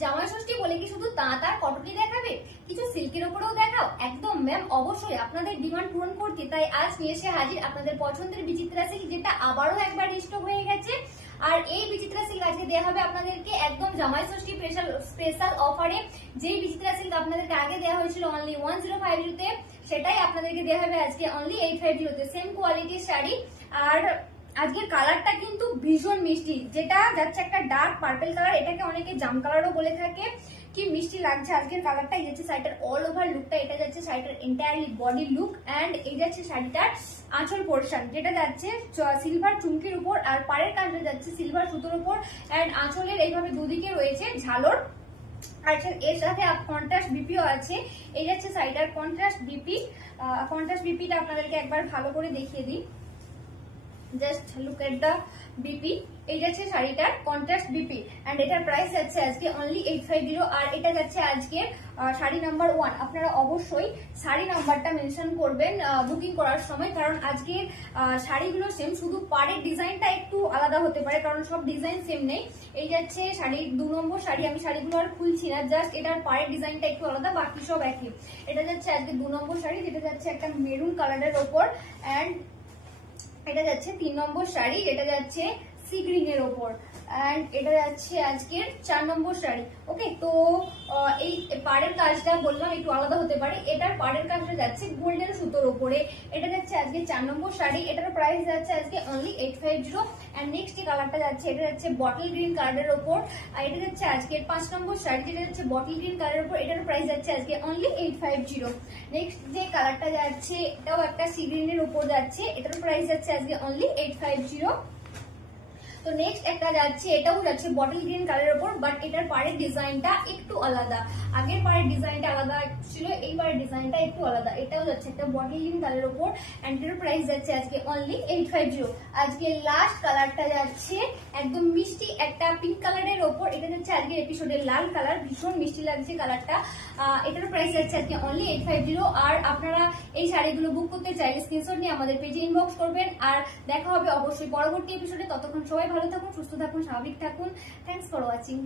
জামাই ষষ্ঠী বলে কি শুধু তাঁত আর কটনই দেখাবে, কিছু সিল্কের উপরেও দেখাও? একদম ম্যাম, অবশ্যই আপনাদের ডিমান্ড পূরণ করতে তাই আজ নিয়ে এসে হাজির আপনাদের পছন্দের বিচিত্রা সিল্ক, যেটা আবারও একবার রিস্টক হয়ে গেছে। আর এই বিচিত্রা সিল্ক আজকে দেওয়া হবে আপনাদেরকে একদম জামাই ষষ্ঠী স্পেশাল অফারে। যেই বিচিত্রা সিল্ক আপনাদেরকে আগে দেওয়া হয়েছিল অনলি 1050 তে, সেটাই আপনাদেরকে দেওয়া হবে আজকে অনলি 850 তে। সেম কোয়ালিটির শাড়ি। আর আজকের কালারটা কিন্তু ভীষণ মিষ্টি, যেটা যাচ্ছে একটা ডার্ক পার্পল কালার, এটাকে অনেকে জাম কালারও বলে থাকে। কি মিষ্টি লাগছে আজকের কালারটা। এই যাচ্ছে শাড়িটার অল ওভার লুকটা, এটা যাচ্ছে শাড়িটার এন্টায়ারলি বডি লুক, এন্ড এই যাচ্ছে শাড়িটার আঁচল পোর্শন, যেটা যাচ্ছে সিলভার চুমকির উপর, আর পাড়ের কাজটা যাচ্ছে সিলভার সুতোর উপর, এন্ড আঁচলের এইভাবে দুদিকে রয়েছে ঝালর। আচ্ছা, এর সাথে কন্ট্রাস্ট বিপিও আছে। এই যাচ্ছে শাড়িটার কন্ট্রাস্ট বিপি। কন্ট্রাস্ট বিপিটা আপনাদেরকে একবার ভালো করে দেখিয়ে দিই। Just look at the BP. এই যাচ্ছে শাড়িটার কন্ট্রাস্ট বিপি, এন্ড এটার প্রাইস যাচ্ছে আজকে অনলি 850। আর এটা যাচ্ছে আজকে শাড়ি নাম্বার 1। আপনারা অবশ্যই শাড়ি নাম্বারটা মেনশন করবেন বুকিং করার সময়, কারণ আজকে শাড়িগুলো সেম, শুধু পাড়ের ডিজাইনটা একটু আলাদা হতে পারে, কারণ সব ডিজাইন সেম নেই। এই যাচ্ছে শাড়ির 2 নম্বর শাড়ি। আমি শাড়িগুলো আর খুলছি না, জাস্ট এটার পাড়ের ডিজাইনটা একটু আলাদা, বাকি সব একই। এটা যাচ্ছে আজকে 2 নম্বর শাড়ি, যেটা যাচ্ছে একটা মেরুন কালারের ওপর, এন্ড এটা যাচ্ছে 3 নম্বর শাড়ি, এটা যাচ্ছে সি গ্রিন এর ওপর, এন্ড এটা যাচ্ছে আজকের 4 নম্বর শাড়ি। ওকে, তো এই পাড়ের কাজটা বললাম একটু আলাদা হতে পারে। এটার পাড়ের কাজটা যাচ্ছে গোল্ডেন সুতোর উপরে। এটা যাচ্ছে আজকে 4 নম্বর শাড়ি, এটার প্রাইস যাচ্ছে আজকে অনলি 850। এন্ড নেক্সট যে কালারটা যাচ্ছে, এটা যাচ্ছে বটল গ্রিন কালারের ওপর, আর এটা যাচ্ছে আজকে 5 নম্বর শাড়ি, যেটা যাচ্ছে বটল গ্রিন কালারের উপর, এটার প্রাইস যাচ্ছে আজকে অনলি 850। নেক্সট যে কালারটা যাচ্ছে, এটাও একটা সি গ্রিনের উপর যাচ্ছে, এটার প্রাইস যাচ্ছে আজকে অনলি 850। তো নেক্সট একটা যাচ্ছে, এটাও যাচ্ছে বটল গ্রিন কালারের উপর, বাট এটার পাড়ের ডিজাইনটা একটু আলাদা। আগের পাড়ের ডিজাইনটা আলাদা ছিল, এই পাড়ের ডিজাইনটা একটু আলাদা। এটাও যাচ্ছে একটা বটল গ্রিন কালারের উপর, এন্ড এটার প্রাইস যাচ্ছে আজকে অনলি 850। আজকে লাস্ট কালারটা যাচ্ছে একদম মিষ্টি একটা পিঙ্ক কালারের ওপর, এটা যাচ্ছে আজকে এপিসোডের লাল কালার, ভীষণ মিষ্টি লাগছে কালারটা। এটার প্রাইস যাচ্ছে আজকে অনলি 850। আর আপনারা এই শাড়িগুলো বুক করতে চাইলে স্ক্রিনশট নিয়ে আমাদের পেজে ইনবক্স করবেন। আর দেখা হবে অবশ্যই পরবর্তী এপিসোডে। ততক্ষণ সবাই ভালো থাকুন, সুস্থ থাকুন, স্বাভাবিক থাকুন। Thanks for watching.